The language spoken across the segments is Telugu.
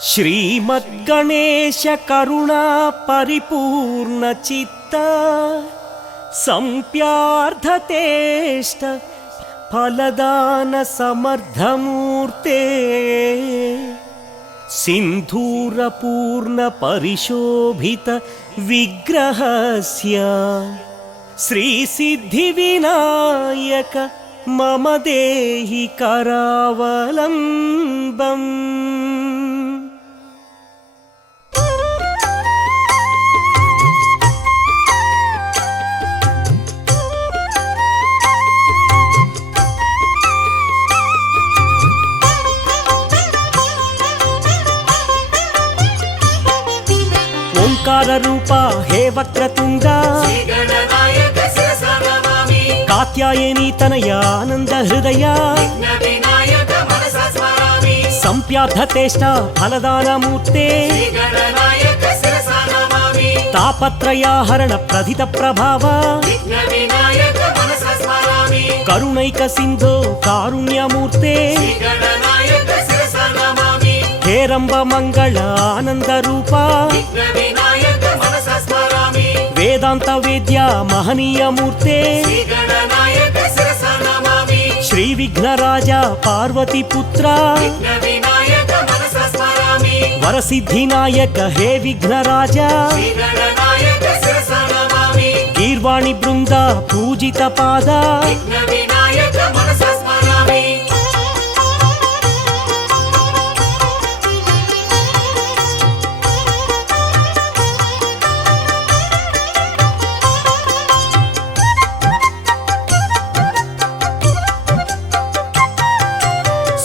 ಶ್ರೀಮದ್ಗಣೇಶ ಕರುಣಾ ಪರಿಪೂರ್ಣ ಚಿತ್ತ ಸಂಪ್ಯಾರ್ಧತೇಷ್ಟ ಫಲದಾನ ಸಮರ್ಥಮೂರ್ತೆ ಸಿಂಧೂರ ಪೂರ್ಣ ಪರಿಶೋಭಿತ ವಿಗ್ರಹಸ್ಯ ಶ್ರೀ ಸಿದ್ಧಿ ವಿನಾಯಕ ಮಮ ದೇಹಿ ಕರಾವಲಂಬಂ. ಓಂಕಾರ ರೂಪ ಹೇ ವಕ್ರತುಂಡ ಕಾತ್ಯಾಯನಿ ತನಯ ಆನಂದ ಹೃದಯ ಸಂಪ್ಯಾರ್ಧತೇಷ್ಟ ಫಲದಾನ ಮೂರ್ತೆ ತಾಪತ್ರಯ ಹರಣ ಪ್ರಧಿತ ಪ್ರಭಾವ ಕರುಣೈಕ ಸಿಂಧೋ ಕಾರುಣ್ಯ ಮೂರ್ತೆ ಹೇರಂಬ ಮಂಗಳ ಆನಂದ ರೂಪ ವೇದಾಂತ ವೇದ್ಯ ಮಹನೀಯ ಮೂರ್ತೆ ಶ್ರೀ ವಿಘ್ನರಾಜ ಪಾರ್ವತಿ ಪುತ್ರ ವರಸಿದ್ಧಿನಾಯಕ ಹೇ ವಿಘ್ನರಾಜ ಗೀರ್ವಾಣಿ ಬೃಂದ ಪೂಜಿತ ಪಾದ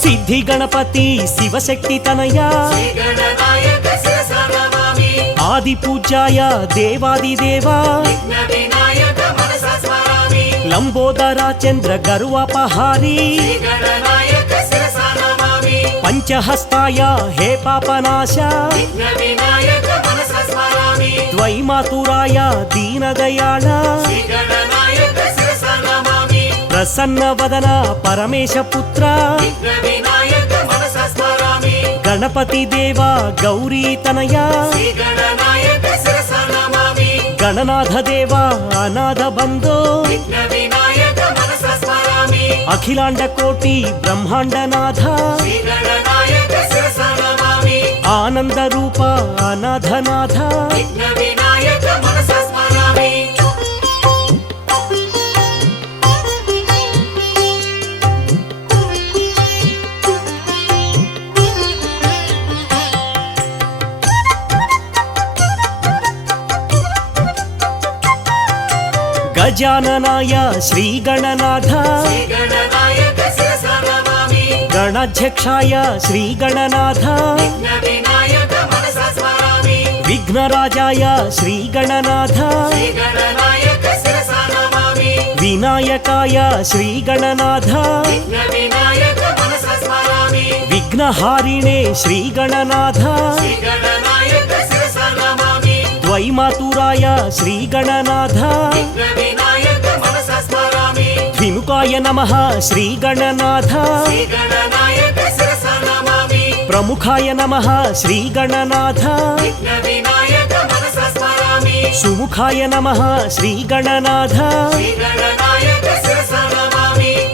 ಸಿದ್ಧಿ ಗಣಪತಿ ಶಿವಶಕ್ತಿ ತನಯ ಆದಿಪೂಜ್ಯಾಯ ದೇವಾದಿದೇವ ಲಂಬೋದರ ಚಂದ್ರ ಗರುವಪಹಾರಿ ಪಂಚಹಸ್ತಾಯ ಹೇ ಪಾಪನಾಶ ದ್ವೈಮಾತುರಾಯ ದೀನದಯಾಳ ಪ್ರಸನ್ನ ವದನ ಪರಮೇಶ ಪುತ್ರ ಗಣಪತಿ ದೇವ ಗೌರಿ ತನಯ ಗಣನಾಥ ದೇವ ಅನಾಥ ಬಂಧೋ ಅಖಿಲಾಂಡ ಕೋಟಿ ಬ್ರಹ್ಮಾಂಡನಾಥ ಆನಂದ ರೂಪ ಅನಾಥನಾಥ ಗಜಾನನಾಯ ಶ್ರೀ ಗಣನಾಥ ಗಣಾಧ್ಯಕ್ಷಾಯ ಶ್ರೀ ಗಣನಾಥ ವಿಘ್ನರಾಜಾಯ ಶ್ರೀ ಗಣನಾಥ ವಿನಾಯಕಾಯ ಶ್ರೀ ಗಣನಾಥ ವಿಘ್ನಹಾರಿಣೆ ಶ್ರೀ ಗಣನಾಥ ದ್ವೈಮಾತುರಾಯ ಶ್ರೀ ಗಣನಾಥ ದ್ವಿಮುಖಾಯ ನಮಃ ಶ್ರೀ ಗಣನಾಥ ಪ್ರಮುಖಾಯ ನಮಃ ಶ್ರೀ ಗಣನಾಥ ಸುಮುಖಾಯ ನಮಃ ಶ್ರೀ ಗಣನಾಥ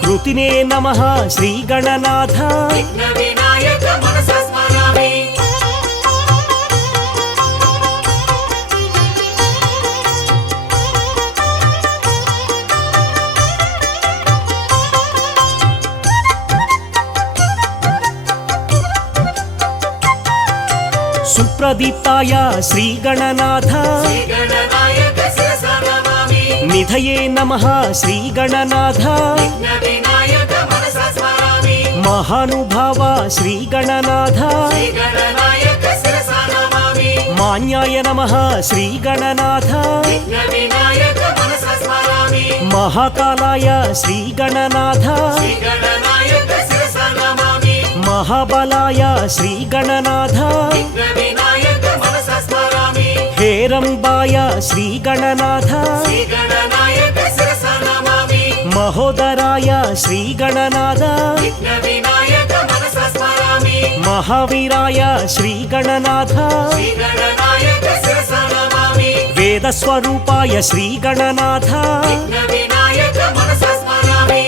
ಕೃತಿನೇ ನಮಃ ಶ್ರೀ ಗಣನಾಥ ಸುಪ್ರದೀಪ್ತಾಯ ಶ್ರೀ ಗಣನಾಥ ನಿಧಯೇ ನಮಃ ಶ್ರೀ ಗಣನಾಥ ಮಹಾನುಭಾವ ಶ್ರೀ ಗಣನಾಥ ಮಾನ್ಯಾಯ ನಮಃ ಶ್ರೀ ಗಣನಾಥ ಮಹಾಕಾಲಾಯ ಶ್ರೀ ಗಣನಾಥ ಮಹಾಬಲಾಯ ಶ್ರೀ ಗಣನಾಥ ಹೇರಂಬಾಯ ಶ್ರೀ ಗಣನಾಥ ಮಹೋದರಾಯ ಶ್ರೀ ಗಣನಾಥ महावीराय श्रीगणनाथ श्रीगणनायक शिरसा नमामि वेदस्वरूपाय श्रीगणनाथ विघ्नविनायक मनसा स्मरामि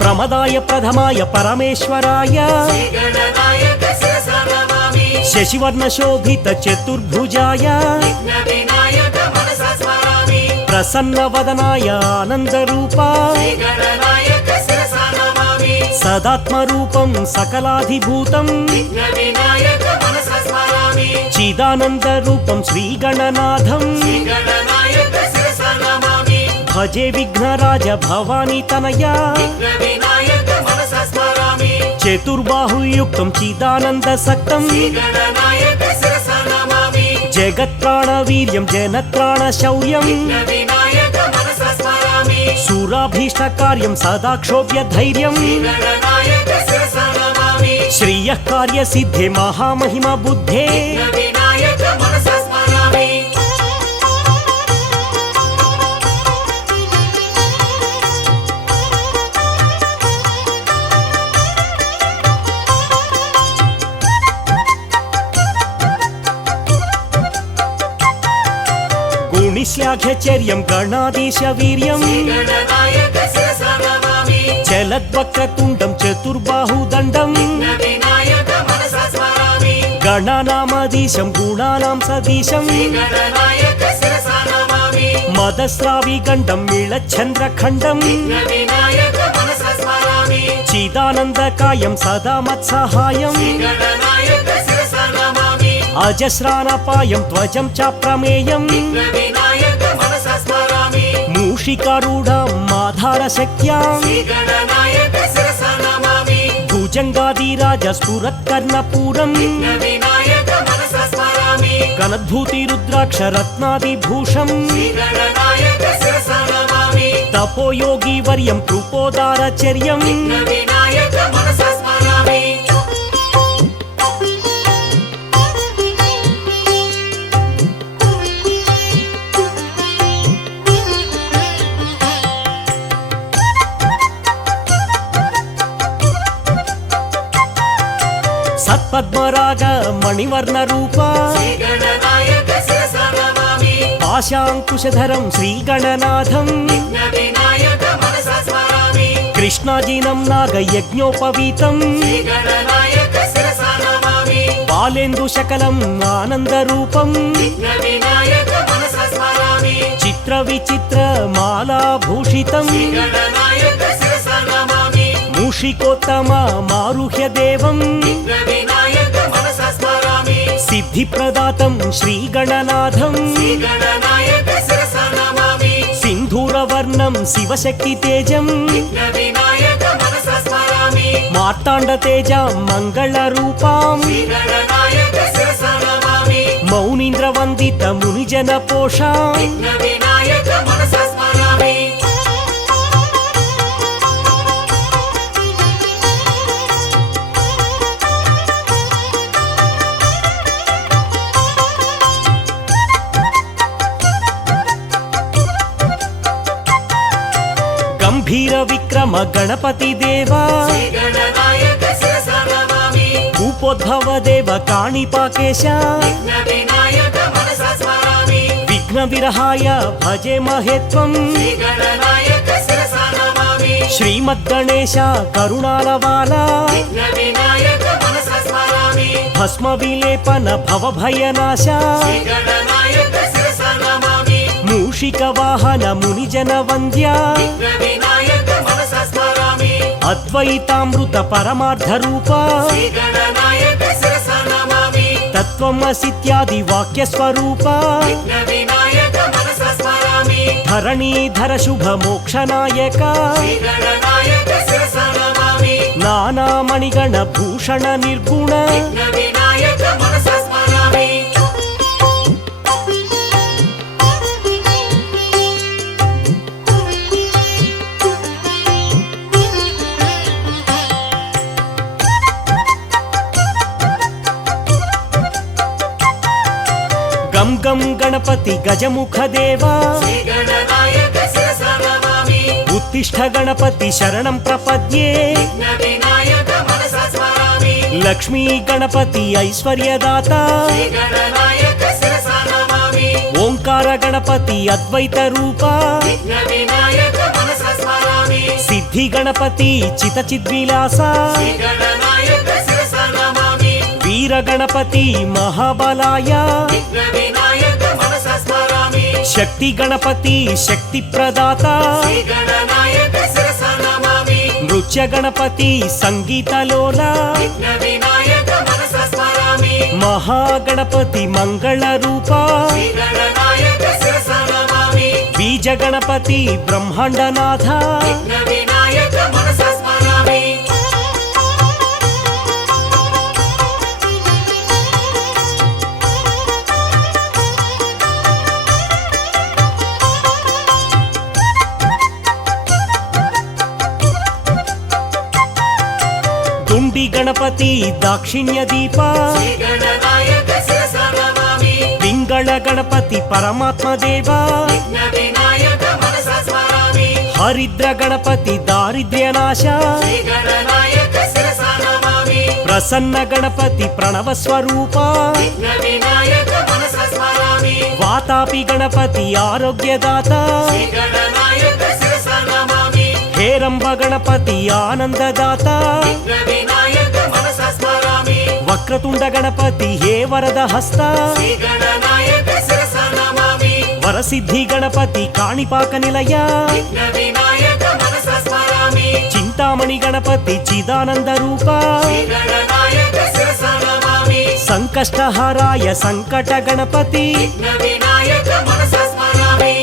प्रमदाय प्रथमाय परमेश्वराय श्रीगणनायक शिरसा नमामि शशिवर्णशोभित चतुर्भुजाय विघ्नविनायक मनसा स्मरामि प्रसन्नवदनाय आनन्दरूपा श्रीगणनायक शिरसा नमामि सदात्मरूपं सकलाधिभूतं विघ्नविनायक मनसा स्मरामि चिदानन्दरूपं श्रीगणनाथं श्रीगणनायक शिरसा नमामि भजे विघ्नराज भवानी तनया विघ्नविनायक मनसा स्मरामि चतुर्बाहुयुक्तं चिदानन्दसक्तं श्रीगणनायक शिरसा नमामि जगत्प्राणवीर्यं जनत्राणशौर्यं विघ्नविनायक मनसा स्मरामि सुराभीष्टकार्यं सदा क्षोभ्यधैर्यं श्रीगणनायक शिरसा नमामि श्रियः कार्यसिद्धे महामहिमा बुद्धे विघ्नविनायक मनसा स्मरामि गुणिश्लाघ्यचर्यं गणाधीशवीर्यं श्रीगणनायक शिरसा नमामि चलद्वक्रतुण्डं चतुर्बाहुदण्डं विघ्नविनायक मनसा स्मरामि गणानामधीशं गुणानां सदीशं श्रीगणनायक शिरसा नमामि मदस्राविगण्डं नीलचन्द्रखण्डं विघ्नविनायक मनसा स्मरामि चिदानन्दकायं सदा मत्सहायं श्रीगणनायक शिरसा नमामि अजस्रानपायं ध्वजं च प्रमेयं विघ्नविनायक मनसा स्मरामि मूषिकारूढां माधारशक्त्यां श्रीगणनायक शिरसा नमामि भुजङ्गादिराज स्फुरत्कर्णपूरं विघ्नविनायक मनसा स्मरामि कनद्भूतिरुद्राक्षरत्नादिभूषं श्रीगणनायक शिरसा नमामि तपोयोगिवर्यं कृपोदारचर्यं विघ्नविनायक मनसा स्मरामि सत्पद्मराग मणिवर्णरूपा श्रीगणनायक शिरसा नमामि पाशाङ्कुशधरं श्रीगणनाथं विघ्नविनायक मनसा स्मरामि कृष्णाजिनं नागयज्ञोपवीतं श्रीगणनायक शिरसा नमामि बालेन्दुशकलम् आनन्दरूपं विघ्नविनायक मनसा स्मरामि चित्रविचित्रमालाभूषितं श्रीगणनायक शिरसा नमामि मूषिकोत्तम मारुह्य देवं विघ्नविनायक मनसा स्मरामि सिद्धिप्रदातं श्रीगणनाथं श्रीगणनायक शिरसा नमामि सिन्धूरवर्णं शिवशक्तितेजं विघ्नविनायक मनसा स्मरामि मार्ताण्डतेजां मङ्गलरूपां श्रीगणनायक शिरसा नमामि मौनीन्द्रवन्दित मुनिजनपोषां विघ्नविनायक मनसा स्मरामि गम्भीर विक्रम गणपति देवा श्रीगणनायक शिरसा नमामि भूपोद्भव देव काणिपाकेश विघ्नविनायक मनसा स्मरामि विघ्नविरहाय भजे महेत्वं श्रीगणनायक शिरसा नमामि श्रीमद्गणेश करुणालवाला विघ्नविनायक मनसा स्मरामि भस्मविलेपन भवभयनाश श्रीगणनायक शिरसा नमामि मूषिकवाहन मुनिजनवन्द्या विघ्नविनायक मनसा स्मरामि अद्वैतामृत परमार्थरूपा श्रीगणनायक शिरसा नमामि तत्त्वमसीत्यादि वाक्यस्वरूपा विघ्नविनायक मनसा स्मरामि धरणीधर शुभमोक्षनायका श्रीगणनायक शिरसा नमामि नानामणिगण भूषण निर्गुण विघ्नविनायक मनसा स्मरामि గం గం గణపతి గజముఖ దేవా శ్రీగణనాయక శిరసా నమామి ఉత్తిష్ఠ గణపతి శరణం ప్రపద్యే విఘ్న వినాయక మనసా స్మరామి లక్ష్మీ గణపతి ఐశ్వర్యదాత శ్రీగణనాయక శిరసా నమామి ఓంకార గణపతి అద్వైత రూప విఘ్న వినాయక మనసా స్మరామి సిద్ధి గణపతి చిత చిద్విలాస శ్రీగణనాయక శిరసా నమామి వీర గణపతి మహాబలాయ విఘ్న వినాయక మనసా స్మరామి శక్తి గణపతి శక్తి ప్రదాత శ్రీగణనాయక శిరసా నమామి నృత్య గణపతి సంగీతలోల విఘ్న వినాయక మనసా స్మరామి మహాగణపతి మంగళ రూప శ్రీగణనాయక శిరసా నమామి బీజ గణపతి బ్రహ్మాండనాథ విఘ్న వినాయక మనసా స్మరామి దుండి గణపతి దాక్షిణ్య దీప శ్రీగణనాయక శిరసా నమామి పింగళ గణపతి పరమాత్మ దేవ విఘ్న వినాయక మనసా స్మరామి హరిద్ర గణపతి దారిద్ర్యనాశ శ్రీగణనాయక శిరసా నమామి ప్రసన్న గణపతి ప్రణవ స్వరూప విఘ్న వినాయక మనసా స్మరామి వాతాపి గణపతి ఆరోగ్యదాత శ్రీగణనాయక శిరసా నమామి హేరంబ గణపతి ఆనందదాత విఘ్న వినాయక మనసా స్మరామి వక్రతుండ గణపతి హే వరద హస్త శ్రీగణనాయక శిరసా నమామి వరసిద్ధి గణపతి కాణిపాక నిలయ విఘ్న వినాయక మనసా స్మరామి చింతామణి గణపతి చిదానంద రూప శ్రీగణనాయక శిరసా నమామి సంకష్టహారాయ సంకట గణపతి విఘ్న వినాయక మనసా స్మరామి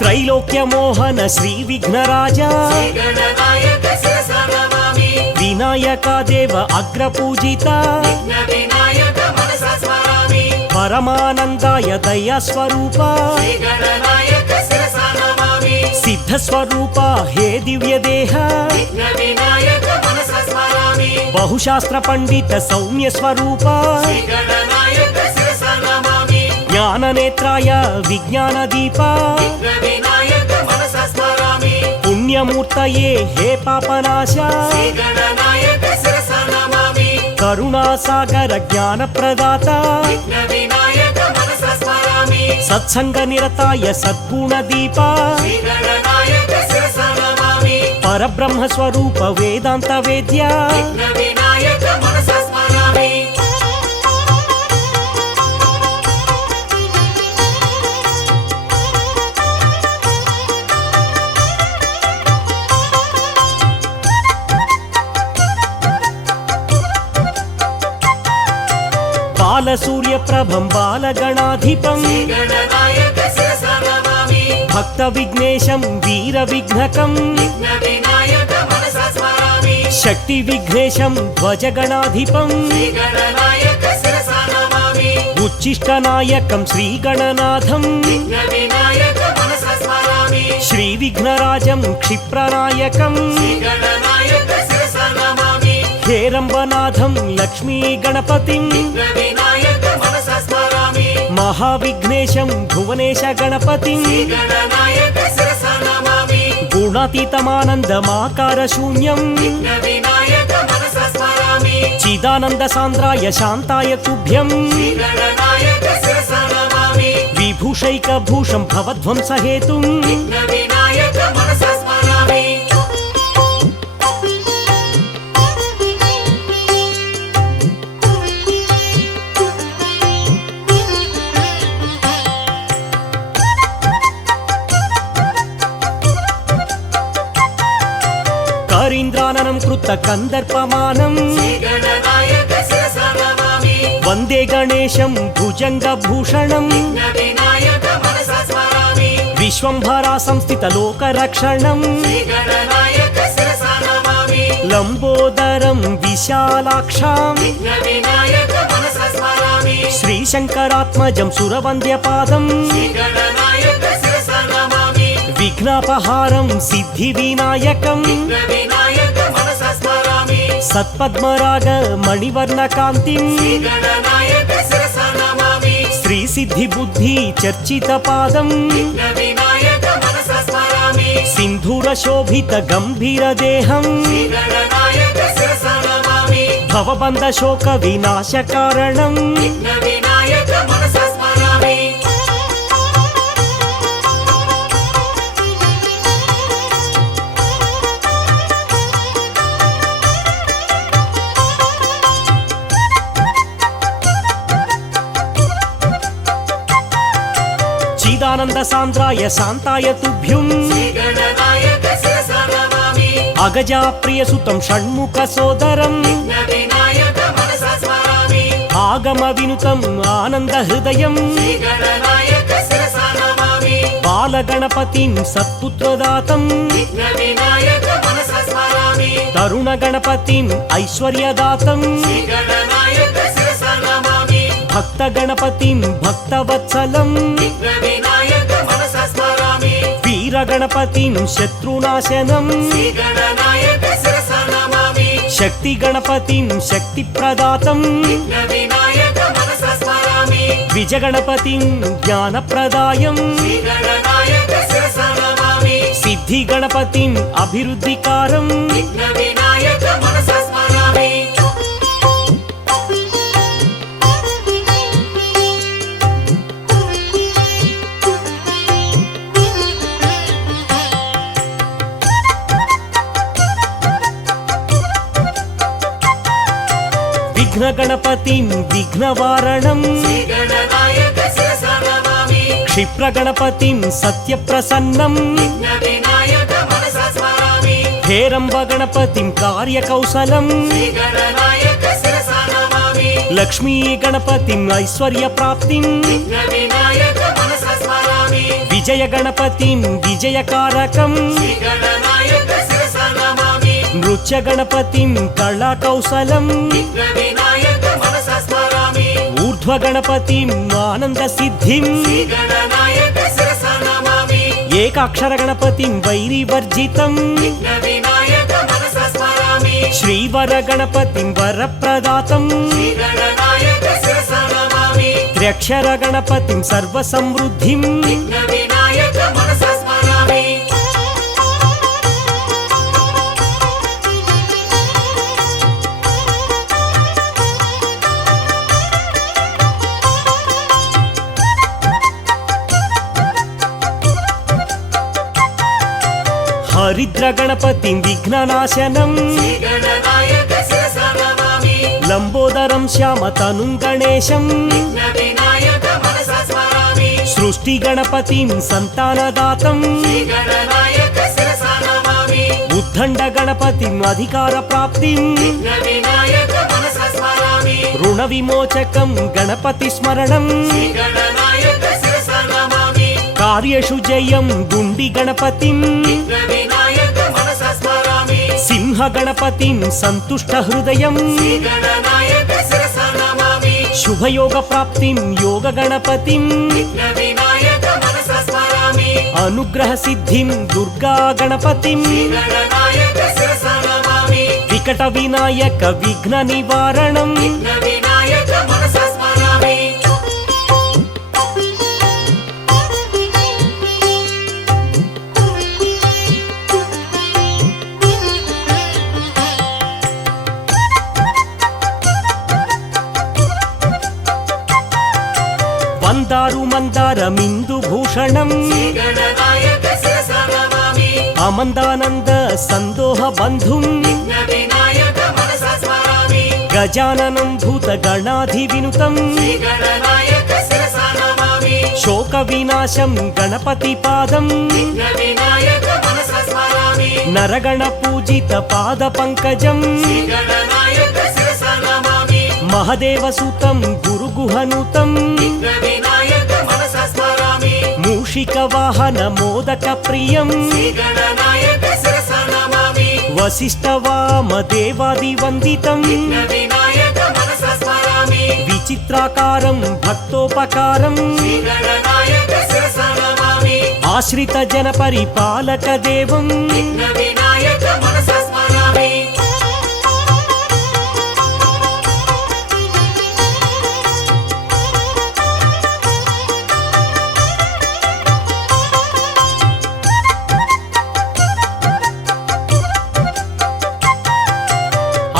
త్రైలోక్య మోహన శ్రీ విఘ్నరాజ శ్రీగణనాయక శిరసా నమామి వినాయక దేవ అగ్రపూజిత విఘ్న వినాయక మనసా స్మరామి పరమానందాయ దయా స్వరూప శ్రీగణనాయక శిరసా నమామి సిద్ధ స్వరూప హే దివ్య దేహ విఘ్న వినాయక మనసా స్మరామి బహుశాస్త్ర పండిత సౌమ్య స్వరూప శ్రీగణనాయక శిరసా నమామి జ్ఞాన నేత్రాయ విజ్ఞాన దీప విఘ్న వినాయక మనసా స్మరామి పుణ్యమూర్తయే హే పాపనాశ శ్రీగణనాయక శిరసా నమామి కరుణాసాగర జ్ఞాన ప్రదాత విఘ్న వినాయక మనసా స్మరామి సత్సంగ నిరతాయ సద్గుణ దీప శ్రీగణనాయక శిరసా నమామి పరబ్రహ్మ స్వరూప వేదాంత వేద్య విఘ్న వినాయక మనసా స్మరామి బాలసూర్య ప్రభం బాలగణాధిపం శ్రీగణనాయక శిరసా నమామి భక్త విఘ్నేశం వీర విఘ్నకం విఘ్న వినాయక మనసా స్మరామి శక్తి విఘ్నేశం ధ్వజగణాధిపం శ్రీగణనాయక శిరసా నమామి ఉచ్చిష్టనాయకం శ్రీగణనాథం విఘ్న వినాయక మనసా స్మరామి శ్రీ విఘ్నరాజం క్షిప్రనాయకం శ్రీగణనాయక శిరసా నమామి హేరంబనాథం లక్ష్మీ గణపతిం విఘ్న వినాయక మనసా స్మరామి మహావిఘ్నేశం భువనేశ గణపతిం శ్రీగణనాయక శిరసా నమామి గుణాతీతమానందమాకార శూన్యం విఘ్న వినాయక మనసా స్మరామి చిదానంద సాంద్రాయ శాంతాయ తుభ్యం శ్రీగణనాయక శిరసా నమామి విభూషైక భూషం భవధ్వంస హేతుం విఘ్న వినాయక మనసా స్మరామి కరీంద్రాననం కృత కందర్పమానం శ్రీగణనాయక శిరసా నమామి వందే గణేశం భుజంగ భూషణం విఘ్న వినాయక మనసా స్మరామి విశ్వంభరా సంస్థిత లోక రక్షణం శ్రీగణనాయక శిరసా నమామి లంబోదరం విశాలాక్షాం విఘ్న వినాయక మనసా స్మరామి శ్రీ శ్రీశంకరాత్మజం సురవంద్యపాదం శ్రీగణనాయక శిరసా నమామి విఘ్నాపహారం సిద్ధి వినాయకం వినాయక మనసా స్మరామి సత్పద్మరాగ మణివర్ణ కాంతిం శ్రీగణనాయక శిరసా నమామి శ్రీ సిద్ధి బుద్ధి చర్చిత పాదం వినాయక మనసా స్మరామి సింధూర శోభిత గంభీర దేహం శ్రీగణనాయక శిరసా నమామి భవబంధ శోక వినాశ కారణం వినాయక మనసా స్మరామి చిదానంద సాంద్రాయ శాంతాయ తుభ్యం శ్రీగణనాయక శిరసా నమామి అగజా ప్రియ సుతం షణ్ముఖ సోదరం వినాయక మనసా స్మరామి ఆగమ వినుతం ఆనంద హృదయం శ్రీగణనాయక శిరసా నమామి బాలగణపతిం సత్పుత్రదాతం వినాయక మనసా స్మరామి తరుణ గణపతిం ఐశ్వర్యదాతం శ్రీగణనాయక శిరసా నమామి భక్త గణపతిం భక్తవత్సలం వినాయక మనసా స్మరామి వీర గణపతిం శత్రునాశనం శ్రీగణనాయక శిరసా నమామి శక్తి గణపతిం శక్తి ప్రదాతం వినాయక మనసా స్మరామి విజ గణపతిం జ్ఞాన ప్రదాయం శ్రీగణనాయక శిరసా నమామి సిద్ధి గణపతిం అభివృద్ధికారం వినాయక మనసా స్మరామి విఘ్న గణపతిం విఘ్నవారణం శ్రీగణనాయక శిరసా నమామి క్షిప్ర గణపతిం సత్యప్రసన్నం వినాయక మనసా స్మరామి హేరంబ గణపతిం కార్యకౌశలం శ్రీగణనాయక శిరసా నమామి లక్ష్మీ గణపతిం ఐశ్వర్య ప్రాప్తిం వినాయక మనసా స్మరామి విజయ గణపతిం విజయకారకం శ్రీగణనాయక శిరసా నమామి నృత్య గణపతిం కళా కౌశలం వినాయక మనసా స్మరామి ఊర్ధ్వ గణపతిం ఆనంద సిద్ధిం శ్రీగణనాయక శిరసా నమామి ఏకాక్షర గణపతిం వైరివర్జితం వినాయక మనసా స్మరామి శ్రీవర గణపతిం వరప్రదాతం శ్రీగణనాయక శిరసా నమామి త్ర్యక్షర గణపతిం సర్వసమృద్ధిం వినాయక మనసా స్మరామి హరిద్ర గణపతిం విఘ్ననాశనం శ్రీగణనాయక శిరసా నమామి లంబోదరం శ్యామతనుం గణేశం వినాయక మనసా స్మరామి సృష్టి గణపతిం సంతానదాతం శ్రీగణనాయక శిరసా నమామి ఉద్దండ గణపతిం అధికార ప్రాప్తిం వినాయక మనసా స్మరామి రుణ విమోచకం గణపతి స్మరణం శ్రీగణనాయక శిరసా నమామి కార్యేషు జయం గుండి గణపతిం వినాయక మనసా స్మరామి సింహ గణపతిం సంతుష్ట హృదయం శ్రీగణనాయక శిరసా నమామి శుభయోగ ప్రాప్తిం యోగ గణపతిం వినాయక మనసా స్మరామి అనుగ్రహ సిద్ధిం దుర్గా గణపతిం వినాయక శిరసా నమామి వికట వినాయక విఘ్న నివారణం వినాయక మనసా స్మరామి వందారు మందారమిందు భూషణం శ్రీగణనాయక శిరసా నమామి అమందానంద సందోహ బంధుం వినాయక మనసా స్మరామి గజాననం భూత గణాధి వినుతం శ్రీగణనాయక శిరసా నమామి శోక వినాశం గణపతి పాదం వినాయక మనసా స్మరామి నరగణ పూజిత పాద పంకజం శ్రీగణనాయక శిరసా నమామి మహదేవ సుతం గురుగుహనుతం వినాయక మనసా స్మరామి మూషిక వాహన మోదక ప్రియం శ్రీగణనాయక శిరసా నమామి వశిష్ఠ వామ దేవాది వందితం వినాయక మనసా స్మరామి విచిత్రాకారం భక్తోపకారం శ్రీగణనాయక శిరసా నమామి ఆశ్రిత జన పరిపాలక దేవం విఘ్న వినాయక మనసా స్మరామి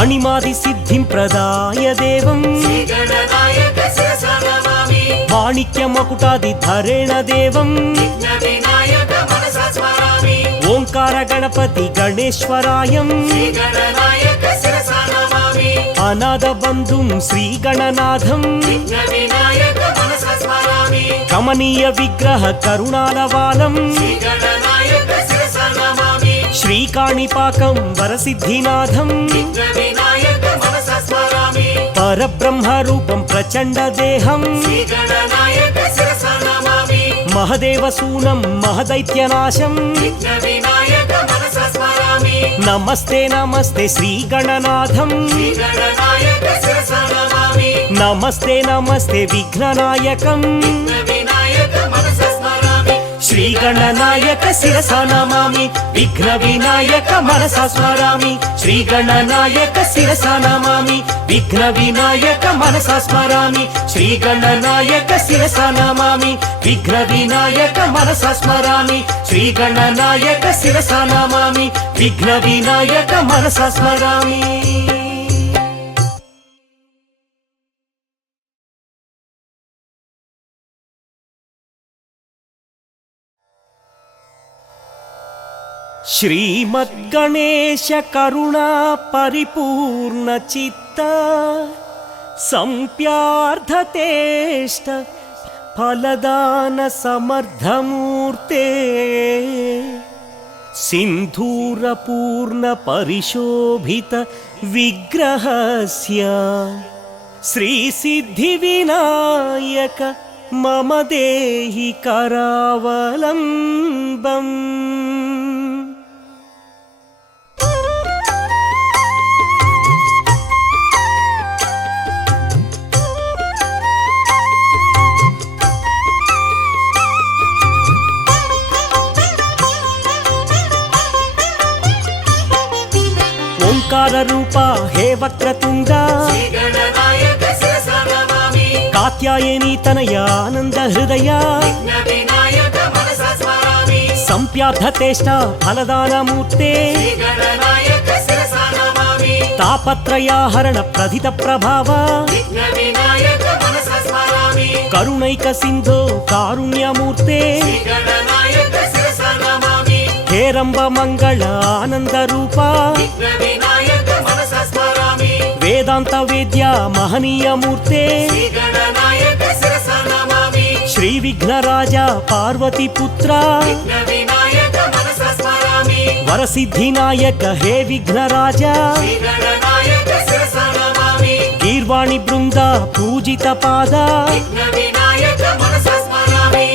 అణిమాది సిద్ధిం ప్రదాయ దేవం శ్రీగణనాయక శిరసా నమామి మాణిక్య మకుటాది ధరేణ దేవం విఘ్న వినాయక మనసా స్మరామి ఓంకార గణపతి గణేశ్వరాయం శ్రీగణనాయక శిరసా నమామి అనాథ బంధుం శ్రీ గణనాథం విఘ్న వినాయక మనసా స్మరామి కమనీయ విగ్రహ కరుణాలవాలం శ్రీగణనాయక శిరసా నమామి శ్రీకాణిపాకం వరసిద్ధినాథం విఘ్న వినాయక మనసా స్మరామి పరబ్రహ్మ రూపం ప్రచండ దేహం శ్రీగణనాయక శిరసా నమామి మహదేవసూనం మహదైత్యనాశం విఘ్న వినాయక మనసా స్మరామి నమస్తే నమస్తే శ్రీ గణనాథం శ్రీగణనాయక శిరసా నమామి నమస్తే నమస్తే విఘ్ననాయకం విఘ్న వినాయక మనసా స్మరామి శ్రీ గణనాయక శిరసా నమామి విఘ్న వినాయక మనసా స్మరామి శ్రీ గణనాయక శిరసా నమామి విఘ్న వినాయక మనసా స్మరామి శ్రీ గణనాయక శిరసా నమామి విఘ్న వినాయక మనసా స్మరామి శ్రీ గణనాయక శిరసా నమామి విఘ్న వినాయక మనసా స్మరామి శ్రీమద్గణేశ కరుణా పరిపూర్ణ చిత్త సంప్యార్థతేష్ట ఫలదాన సమర్థమూర్తే సింధూరపూర్ణ పరిశోభిత విగ్రహస్య శ్రీ సిద్ధి వినాయక మమ దేహి కరావలంబం ఓంకార రూప హే వక్రతుండ శ్రీగణనాయక శిరసా నమామి కాత్యాయని తనయ ఆనంద హృదయ విఘ్న వినాయక మనసా స్మరామి సంప్యార్థతేష్ట ఫలదానమూర్తే శ్రీగణనాయక శిరసా నమామి తాపత్రయాహరణ ప్రధిత ప్రభావ విఘ్న వినాయక మనసా స్మరామి కరుణైక సింధో కారుణ్యమూర్తే శ్రీగణనాయక శిరసా నమామి హేరంబ మంగళ ఆనంద రూప విఘ్న వినాయక మనసా స్మరామి వేదాంత వేద్య మహనీయమూర్తే శ్రీగణనాయక శిరసా నమామి శ్రీ విఘ్నరాజ పార్వతి పుత్ర విఘ్న వినాయక మనసా స్మరామి వరసిద్ధినాయక హే విఘ్నరాజ శ్రీగణనాయక శిరసా నమామి గీర్వాణి బృంద పూజిత పాద విఘ్న వినాయక మనసా స్మరామి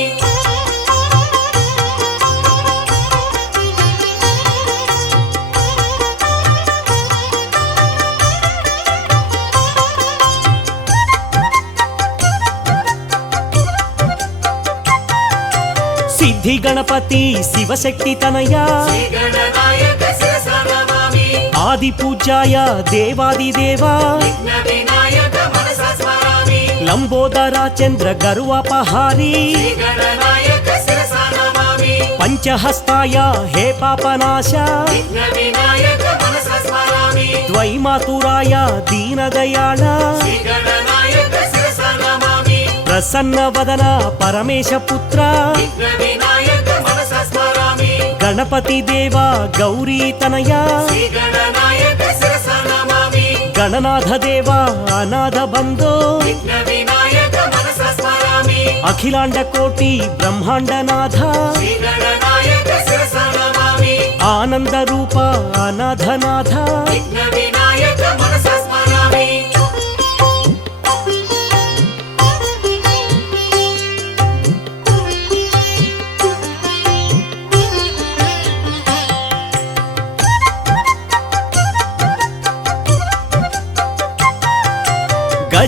సిద్ధి గణపతి శివశక్తి తనయ శ్రీగణనాయక శిరసా నమామి ఆది పూజ్యాయ దేవాదిదేవా విఘ్న వినాయక మనసా స్మరామి లంబోదర చంద్ర గరువపహారి శ్రీగణనాయక శిరసా నమామి పంచహస్తాయ హే పాపనాశ విఘ్న వినాయక మనసా స్మరామి ద్వైమాతురాయ దీనదయాళ శ్రీగణనాయక శిరసా నమామి ప్రసన్న వదన పరమేశ పుత్ర విఘ్న వినాయక మనసా స్మరామి గణపతి దేవా గౌరీ తనయ శ్రీగణనాయక శిరసా నమామి గణనాథ దేవా అనాథ బంధో విఘ్న వినాయక మనసా స్మరామి అఖిలాండ కోటి బ్రహ్మాండనాథ శ్రీగణనాయక శిరసా నమామి ఆనంద రూప అనాథనాథ విఘ్న వినాయక మనసా స్మరామి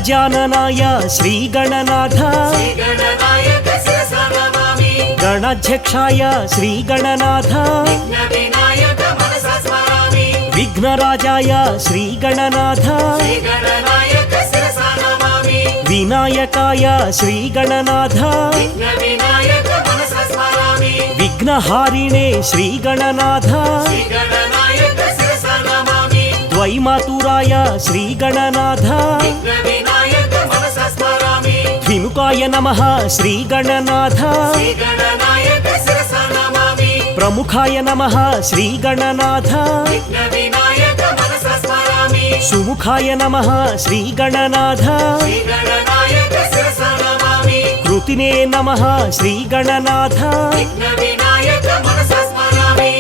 गजाननाय श्रीगणनाथ श्रीगणनायक शिरसा नमामि गणाध्यक्षाय श्रीगणनाथ विघ्नविनायक मनसा स्मरामि विघ्नराजाय श्रीगणनाथ श्रीगणनायक शिरसा नमामि विनायकाय श्रीगणनाथ विघ्नविनायक मनसा स्मरामि विघ्नहारिणे श्रीगणनाथ श्रीगणनायक शिरसा नमामि द्वैमातुराय श्रीगणनाथ विघ्नविनायक मनसा स्मरामि द्विमुखाय नमः श्रीगणनाथ श्रीगणनायक शिरसा नमामि प्रमुखाय नमः श्रीगणनाथ विघ्नविनायक मनसा स्मरामि सुमुखाय नमः श्रीगणनाथ श्रीगणनायक शिरसा नमामि कृतिने नमः श्रीगणनाथ विघ्नविनायक मनसा स्मरामि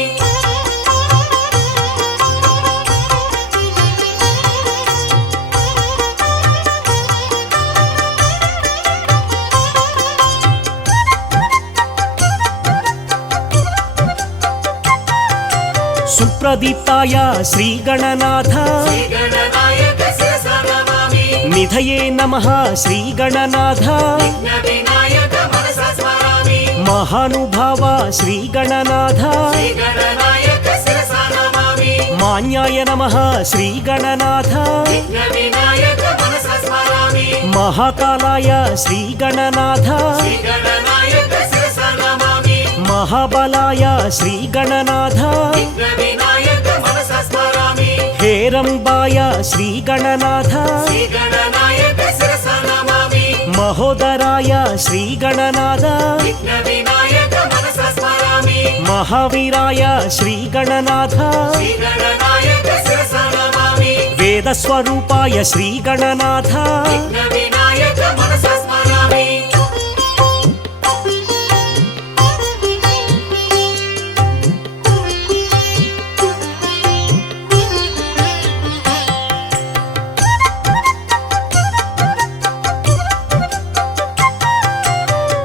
सुप्रदीप्ताय श्रीगणनाथ श्रीगणनायक शिरसा नमामि निधये नमः श्रीगणनाथ विघ्नविनायक मनसा स्मरामि महानुभाव श्रीगणनाथ श्रीगणनायक शिरसा नमामि मान्याय नमः श्रीगणनाथ विघ्नविनायक मनसा स्मरामि महाकालाय श्रीगणनाथ श्रीगणनायक शिरसा नमामि महाबलाय श्रीगणनाथ विघ्नविनायक मनसा स्मरामि हेरम्बाय श्रीगणनाथ श्रीगणनायक शिरसा नमामि महोदराय श्रीगणनाथ विघ्नविनायक मनसा स्मरामि महावीराय श्रीगणनाथ श्रीगणनायक शिरसा नमामि वेदस्वरूपाय श्रीगणनाथ विघ्नविनायक मनसा स्मरामि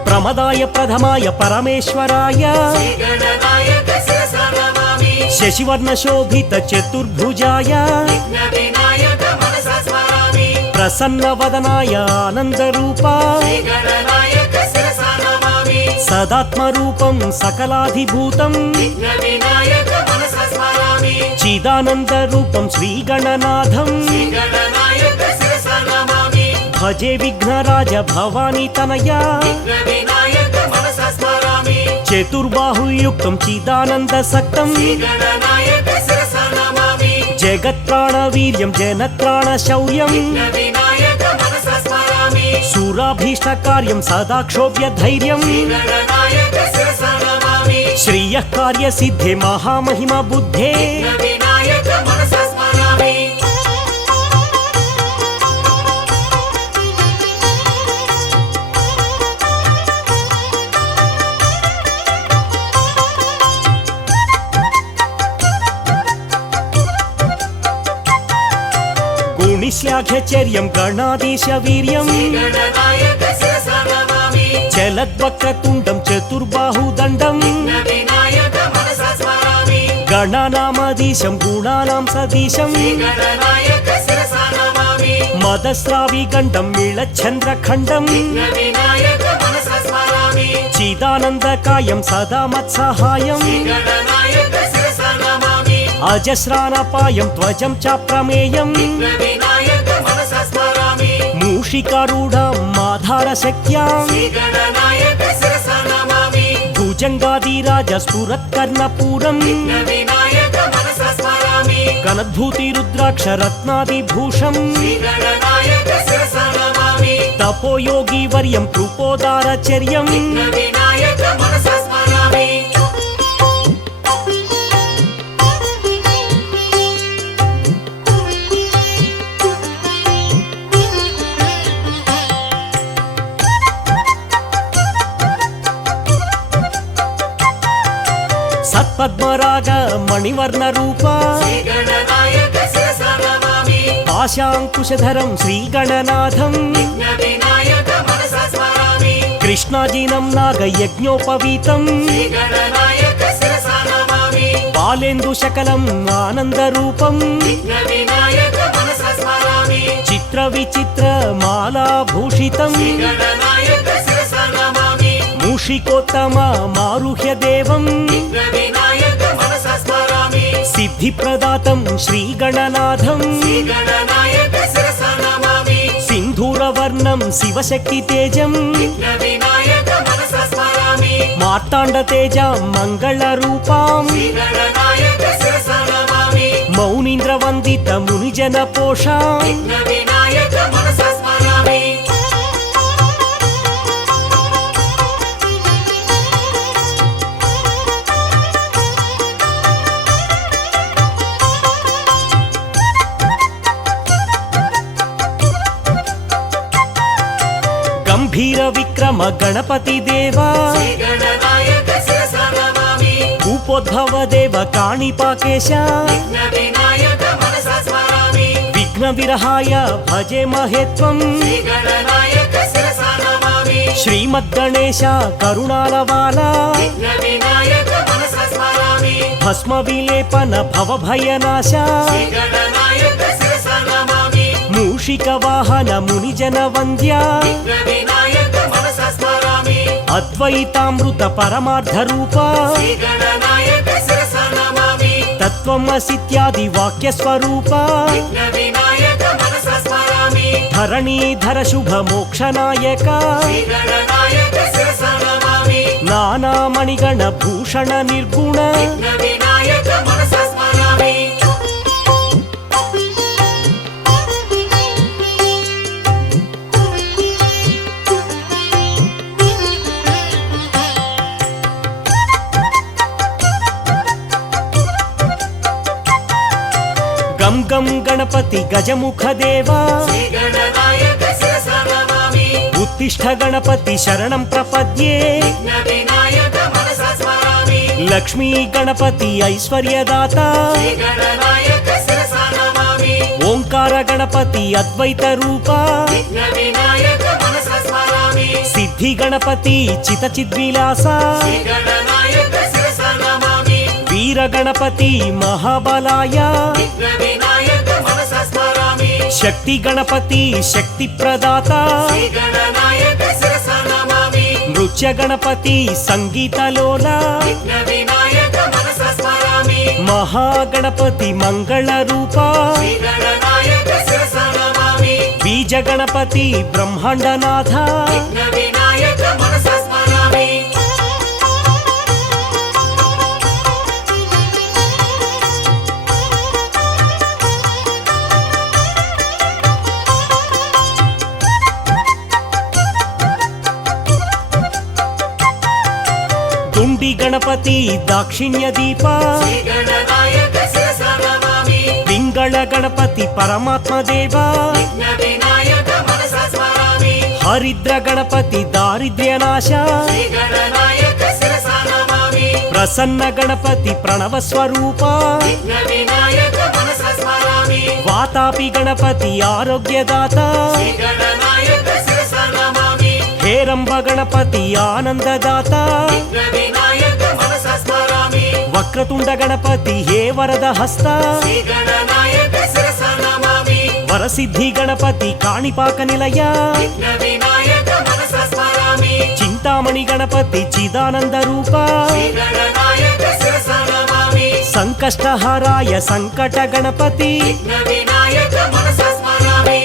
प्रमदाय प्रथमाय परमेश्वराय श्रीगणनायक शिरसा नमामि शशिवर्णशोभित चतुर्भुजाय विघ्नविनायक मनसा स्मरामि प्रसन्नवदनाय आनन्दरूपा श्रीगणनायक शिरसा नमामि सदात्मरूपं सकलाधिभूतं विघ्नविनायक मनसा स्मरामि चिदानन्दरूपं श्रीगणनाथं श्रीगणनायक शिरसा नमामि भजे विघ्नराज भवानी तनया विघ्नविनायक मनसा स्मरामि चतुर्बाहुयुक्तं चिदानन्दसक्तं श्रीगणनायक शिरसा नमामि जगत्प्राणवीर्यं जनत्राणशौर्यं विघ्नविनायक मनसा स्मरामि सुराभीष्टकार्यं सदा क्षोभ्यधैर्यं विघ्नविनायक शिरसा नमामि श्रियः कार्यसिद्धे महामहिमा बुद्धे विघ्नविनायक मनसा स्मरामि गुणिश्लाघ्यचर्यं गणाधीशवीर्यं श्रीगणनायक शिरसा नमामि चलद्वक्रतुण्डं चतुर्बाहुदण्डं विघ्नविनायक मनसा स्मरामि गणानामधीशं गुणानां सदीशं श्रीगणनायक शिरसा नमामि मदस्राविगण्डं नीलचन्द्रखण्डं विघ्नविनायक मनसा स्मरामि चिदानन्दकायं सदा मत्सहायं श्रीगणनायक शिरसा नमामि अजस्रानपायं ध्वजं च प्रमेयं विघ्नविनायक मनसा स्मरामि मूषिकारूढं माधारशक्त्यां श्रीगणनायक शिरसा नमामि भुजङ्गादिराज स्फुरत्कर्णपूरं विघ्नविनायक मनसा स्मरामि कनद्भूतिरुद्राक्षरत्नादिभूषं श्रीगणनायक शिरसा नमामि तपोयोगिवर्यं कृपोदारचर्यं विघ्नविनायक मनसा स्मरामि सत्पद्मराग मणिवर्णरूपा श्रीगणनायक शिरसा नमामि पाशाङ्कुशधरं श्रीगणनाथं विघ्नविनायक मनसा स्मरामि कृष्णाजीनं नागयज्ञोपवीतं श्रीगणनायक शिरसा नमामि బాలేందు శకలం ఆనందరూపం విఘ్న వినాయక మనసా స్మరామి చిత్ర విచిత్ర మాలాభూషితం శ్రీగణనాయక శిరసా నమామి మూషికోత్తమ మారుహ్య దేవం విఘ్న వినాయక మనసా స్మరామి సిద్ధిప్రదాతం శ్రీగణనాథం శ్రీగణనాయక శిరసా నమామి సింధూరవర్ణం శివశక్తి తేజం విఘ్న వినాయక మనసా స్మరామి మార్తాండ తేజ మంగళ రూపాం శ్రీగణనాయక శిరసా నమామి మౌనీంద్ర వందిత మునిజన పోషాం విఘ్న వినాయక మనసా స్మరామి గంభీర విక్రమ గణపతి దేవా శ్రీగణనాయక శిరసా నమామి భూపోద్భవ దేవ కాణిపాకేశ విఘ్న వినాయక మనసా స్మరామి విఘ్న విరహాయ భజే మహేత్వం శ్రీగణనాయక శిరసా నమామి శ్రీమద్గణేశ కరుణాలవాల విఘ్న వినాయక మనసా స్మరామి భస్మ విలేపన భవభయనాశ శ్రీగణనాయక శిరసా నమామి మూషిక వాహన మునిజన వంద్య విఘ్న వినాయక మనసా స్మరామి అద్వైతామృత పరమార్థ రూప శ్రీగణనాయక శిరసా నమామి తత్వమసిత్యాది వాక్య స్వరూప విఘ్న వినాయక మనసా స్మరామి ధరణీధర శుభ మోక్షనాయక శ్రీగణనాయక శిరసా నమామి నానామణిగణ భూషణ నిర్గుణ విఘ్న వినాయక మనసా స్మరామి గం గం గణపతి గజముఖ దేవా శ్రీగణనాయక శిరసా నమామి ఉత్తిష్ట గణపతి శరణం ప్రపద్యే విఘ్న వినాయక మనసా స్మరామి లక్ష్మీ గణపతి ఐశ్వర్యదాత శ్రీగణనాయక శిరసా నమామి ఓంకార గణపతి అద్వైత రూప విఘ్న వినాయక మనసా స్మరామి సిద్ధి గణపతి చిత చిద్విలాస శ్రీగణనాయక శిరసా నమామి వీర గణపతి మహాబలాయ విఘ్న వినాయక మనసా స్మరామి శక్తి గణపతి శక్తి ప్రదాత శ్రీగణనాయక శిరసా నమామి నృత్య గణపతి సంగీతలోల విఘ్న వినాయక మనసా స్మరామి మహాగణపతి మంగళ రూప శ్రీగణనాయక శిరసా నమామి బీజ గణపతి బ్రహ్మాండనాథ విఘ్న వినాయక మనసా స్మరామి దుండి గణపతి దాక్షిణ్య దీప శ్రీగణనాయక శిరసా నమామి పింగళ గణపతి పరమాత్మ దేవ విఘ్న వినాయక మనసా స్మరామి హరిద్ర గణపతి దారిద్ర్యనాశ శ్రీగణనాయక శిరసా నమామి ప్రసన్న గణపతి ప్రణవ స్వరూప విఘ్న వినాయక మనసా స్మరామి వాతాపి గణపతి ఆరోగ్యదాత శ్రీగణనాయక శిరసా నమామి హేరంబ గణపతి ఆనందదాత విఘ్న వినాయక మనసా స్మరామి వక్రతుండ గణపతి హే వరద హస్త శ్రీగణనాయక శిరసా నమామి వరసిద్ధి గణపతి కాణిపాక నిలయ విఘ్న వినాయక మనసా స్మరామి చింతామణి గణపతి చిదానంద రూప శ్రీగణనాయక శిరసా నమామి సంకష్టహారాయ సంకట గణపతి విఘ్న వినాయక మనసా స్మరామి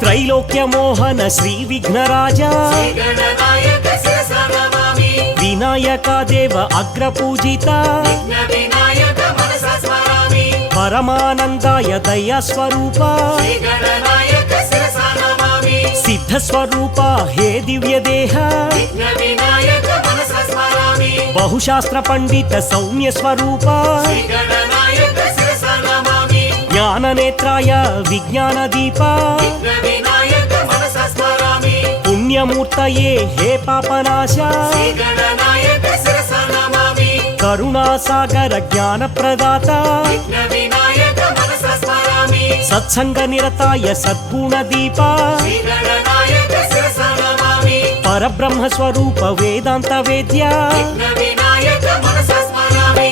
త్రైలోక్య మోహన శ్రీ విఘ్నరాజ శ్రీగణనాయక శిరసా నమామి వినాయక దేవ అగ్రపూజిత విఘ్న వినాయక మనసా స్మరామి పరమానందాయ దయా స్వరూప శ్రీగణనాయక శిరసా నమామి సిద్ధ స్వరూప హే దివ్య దేహ విఘ్న వినాయక మనసా స్మరామి బహుశాస్త్ర పండిత సౌమ్య స్వరూప శ్రీగణనాయక శిరసా నమామి జ్ఞాన నేత్రాయ విజ్ఞాన దీప విఘ్న వినాయక మనసా స్మరామి పుణ్యమూర్తయే హే పాపనాశ శ్రీగణనాయక శిరసా నమామి కరుణాసాగర జ్ఞాన ప్రదాత విఘ్న వినాయక మనసా స్మరామి సత్సంగ నిరతాయ సద్గుణ దీప శ్రీ గణనాయక శిరసా నమామి పరబ్రహ్మ స్వరూప వేదాంత వేద్య విఘ్న వినాయక మనసా స్మరామి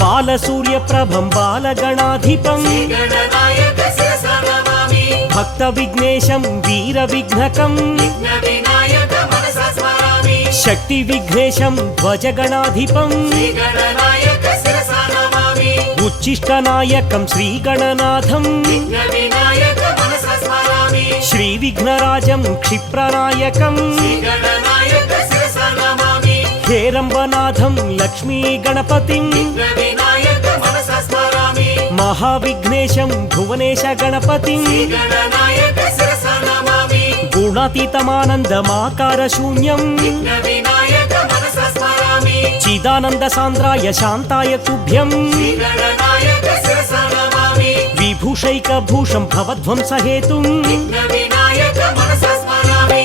బాలసూర్య ప్రభం బాలగణాధిపం శ్రీ గణనాయక శిరసా నమామి భక్త విఘ్నేశం వీర విఘ్నకం విఘ్న వినాయక మనసా స్మరామి శక్తి విఘ్నేశం ధ్వజగణాధిపం శ్రీ గణనాయక శిరసా నమామి ఉచ్చిష్టనాయకం శ్రీగణనాథం విఘ్న వినాయక మనసా స్మరామి శ్రీ విఘ్నరాజం క్షిప్రనాయకం శ్రీ గణనాయక శిరసా నమామి హేరంబనాథం లక్ష్మీ గణపతిం విఘ్న వినాయక మనసా స్మరామి మహావిఘ్నేశం భువనేశ గణపతిం శ్రీ గణనాయక శిరసా నమామి గుణాతీతమానందమాకార శూన్యం విఘ్న వినాయక మనసా స్మరామి చిదానంద సాంద్రాయ శాంతాయ తుభ్యం శ్రీ గణనాయక శిరసా నమామి విభూషైక భూషం భవధ్వంస హేతుం విఘ్న వినాయక మనసా స్మరామి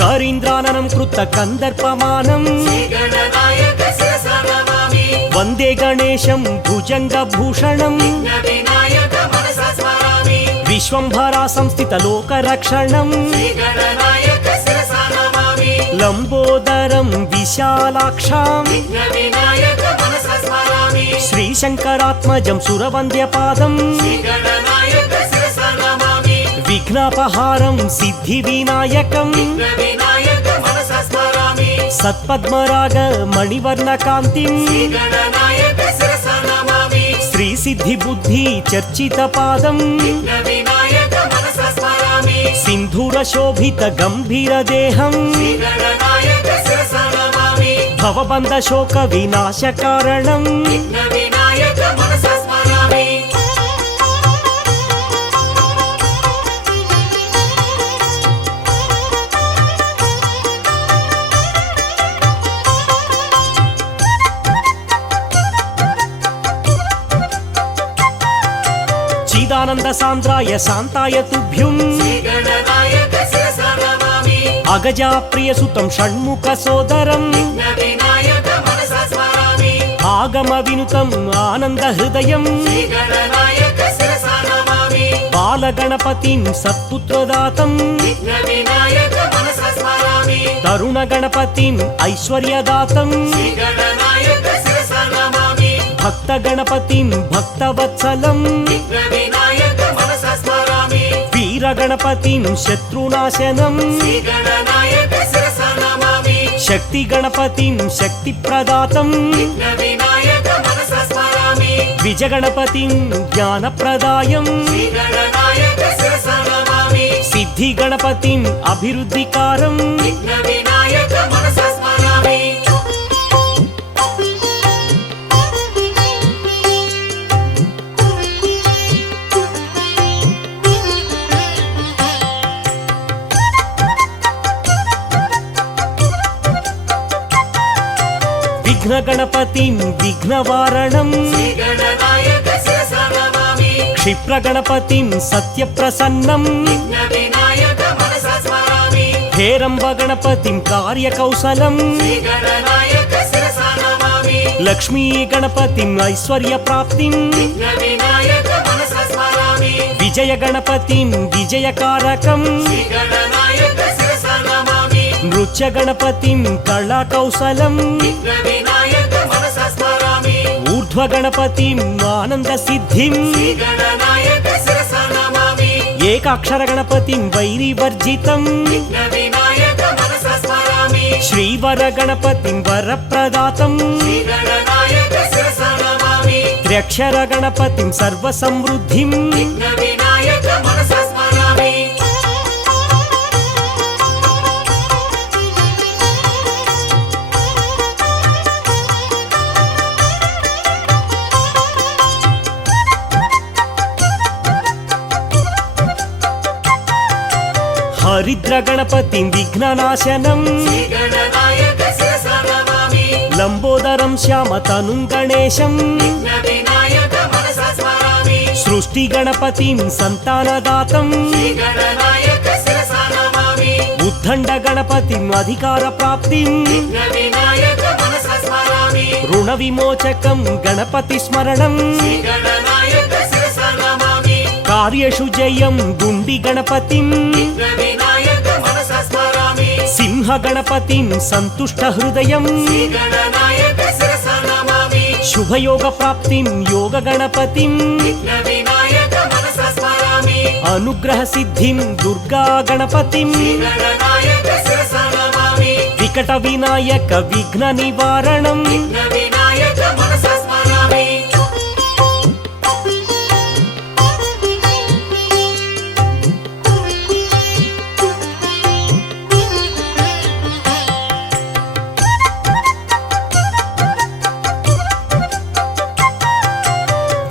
కరీంద్రాననం కృత కందర్పమానం శ్రీ గణనాయక శిరసా నమామి వందే గణేశం భుజంగ భూషణం విఘ్న వినాయక మనసా స్మరామి విశ్వంభరా సంస్థిత లోక రక్షణం శ్రీ గణనాయక శిరసా నమామి లంబోదరం విశాలాక్షాం విఘ్న వినాయక మనసా స్మరామి శ్రీశంకరాత్మజం సురవంద్యపాదం శ్రీ గణనాయక శిరసా నమామి విఘ్నాపహారం సిద్ధి వినాయకం విఘ్న వినాయక మనసా స్మరామి సత్పద్మరాగ మణివర్ణ కాంతిం శ్రీ గణనాయక శిరసా నమామి శ్రీ సిద్ధి బుద్ధి చర్చిత పాదం విఘ్న వినాయక మనసా స్మరామి సింధూర శోభిత గంభీర దేహం శ్రీ గణనాయక శిరసా నమామి భవబంధ శోక వినాశ కారణం విఘ్న వినాయక మనసా స్మరామి చిదానంద సాంద్రాయ శాంతాయ తుభ్యం శ్రీ గణనాయక శిరసా నమామి అగజా ప్రియ సుతం షణ్ముఖ సోదరం విఘ్న వినాయక మనసా స్మరామి ఆగమ వినుతం ఆనంద హృదయం శ్రీ గణనాయక శిరసా నమామి బాలగణపతిం సత్పుత్రదాతం విఘ్న వినాయక మనసా స్మరామి తరుణ గణపతిం ఐశ్వర్యదాతం శ్రీ గణనాయక శిరసా నమామి భక్త గణపతిం భక్తవత్సలం విఘ్న వినాయక మనసా స్మరామి వీర గణపతిం శత్రునాశనం శ్రీ గణనాయక శిరసా నమామి శక్తి గణపతిం శక్తి ప్రదాతం విఘ్న వినాయక మనసా స్మరామి విజ గణపతిం జ్ఞాన ప్రదాయం శ్రీ గణనాయక శిరసా నమామి సిద్ధి గణపతిం అభివృద్ధికారం విఘ్న వినాయక మనసా స్మరామి విఘ్న గణపతిం విఘ్నవారణం శ్రీ గణనాయక శిరసా నమామి క్షిప్ర గణపతిం సత్యప్రసన్నం విఘ్న వినాయక మనసా స్మరామి హేరంబ గణపతిం కార్యకౌశలం శ్రీ గణనాయక శిరసా నమామి లక్ష్మీ గణపతిం ఐశ్వర్య ప్రాప్తిం విఘ్న వినాయక మనసా స్మరామి విజయ గణపతిం విజయకారకం శ్రీ గణనాయక శిరసా నమామి నృత్య గణపతిం కళా కౌశలం విఘ్న వినాయక మనసా స్మరామి ఊర్ధ్వ గణపతిం ఆనంద సిద్ధిం శ్రీ గణనాయక శిరసా నమామి ఏకాక్షర గణపతిం వైరివర్జితం విఘ్న వినాయక మనసా స్మరామి శ్రీవర గణపతిం వరప్రదాతం శ్రీ గణనాయక శిరసా నమామి త్ర్యక్షర గణపతిం సర్వసమృద్ధిం విఘ్న వినాయక మనసా స్మరామి హరిద్ర గణపతిం విఘ్ననాశనం శ్రీగణనాయక శిరసా నమామి లంబోదరం శ్యామతనుం గణేశం విఘ్న వినాయక మనసా స్మరామి సృష్టి గణపతిం సంతానదాతం శ్రీగణనాయక శిరసా నమామి ఉద్దండ గణపతిం అధికార ప్రాప్తిం విఘ్న వినాయక మనసా స్మరామి రుణ విమోచకం గణపతి స్మరణం శ్రీగణనాయక శిరసా నమామి కార్యేషు జయం గుండి గణపతిం విఘ్న వినాయక మనసా స్మరామి సింహ గణపతిం సంతుష్ట హృదయం శ్రీగణనాయక శిరసా నమామి శుభయోగ ప్రాప్తిం యోగ గణపతిం విఘ్న వినాయక మనసా స్మరామి అనుగ్రహ సిద్ధిం దుర్గా గణపతిం శ్రీగణనాయక శిరసా నమామి వికట వినాయక విఘ్న నివారణం విఘ్న వినాయక మనసా స్మరామి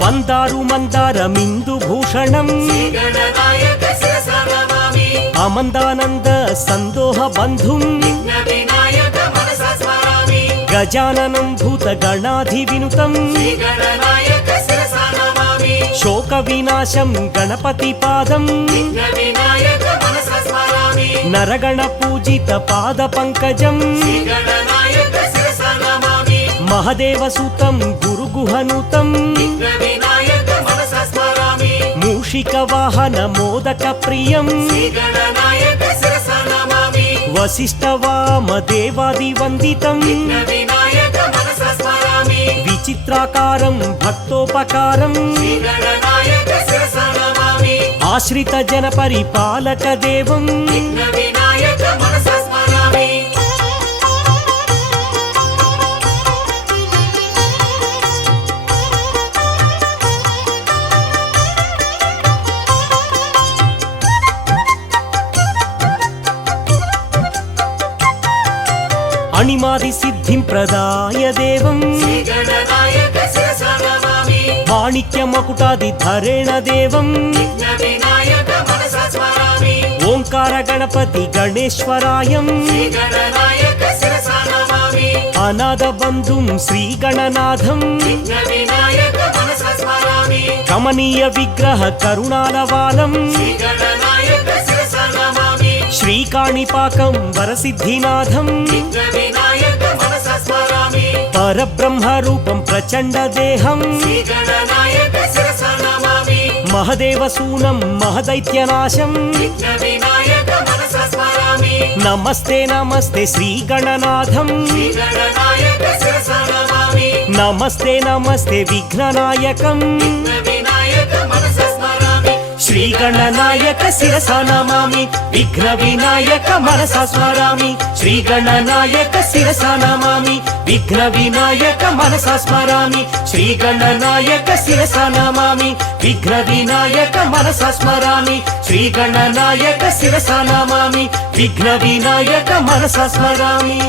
వందారు మందారమిందు భూషణం శ్రీగణనాయక శిరసా నమామి అమందానంద సందోహ బంధుం విఘ్న వినాయక మనసా స్మరామి గజాననం భూత గణాధి వినుతం శ్రీగణనాయక శిరసా నమామి శోక వినాశం గణపతి పాదం విఘ్న వినాయక మనసా స్మరామి నరగణ పూజిత పాద పంకజం శ్రీగణనాయక శిరసా నమామి మహదేవ సుతం గురుగుహనుతం విఘ్న వినాయక మనసా స్మరామి మూషిక వాహన మోదక ప్రియం శ్రీగణనాయక శిరసా నమామి వశిష్ఠ వామ దేవాది వందితం విఘ్న వినాయక మనసా స్మరామి విచిత్రాకారం భక్తోపకారం శ్రీగణనాయక శిరసా నమామి ఆశ్రిత జన పరిపాలక దేవం విఘ్న వినాయక మనసా స్మరామి అణిమాది సిద్ధిం ప్రదాయ దేవం శ్రీగణనాయక శిరసా నమామి మాణిక్య మకుటాది ధరేణ దేవం విఘ్న వినాయక మనసా స్మరామి ఓంకార గణపతి గణేశ్వరాయం శ్రీగణనాయక శిరసా నమామి అనాథ బంధుం శ్రీ గణనాథం విఘ్న వినాయక మనసా స్మరామి కమనీయ విగ్రహ కరుణాలవాలం శ్రీగణనాయక శిరసా నమామి శ్రీకాణిపాకం వరసిద్ధినాథం విఘ్న వినాయక మనసా స్మరామి పరబ్రహ్మ రూపం ప్రచండ దేహం శ్రీగణనాయక శిరసా నమామి మహదేవ సూనం మహదైత్యనాశం విఘ్న వినాయక మనసా స్మరామి నమస్తే నమస్తే శ్రీ గణనాథం శ్రీగణనాయక శిరసా నమామి నమస్తే నమస్తే విఘ్ననాయకం విఘ్న వినాయక మనసా స్మరామి శ్రీ గణనాయక శిరసా నమామి విఘ్న వినాయక మనసా స్మరామి శ్రీ గణనాయక శిరసా నమామి విఘ్న వినాయక మనసా స్మరామి శ్రీ గణనాయక శిరసా నమామి విఘ్న వినాయక మనసా స్మరామి శ్రీ గణనాయక శిరసా నమామి విఘ్న వినాయక మనసా స్మరామి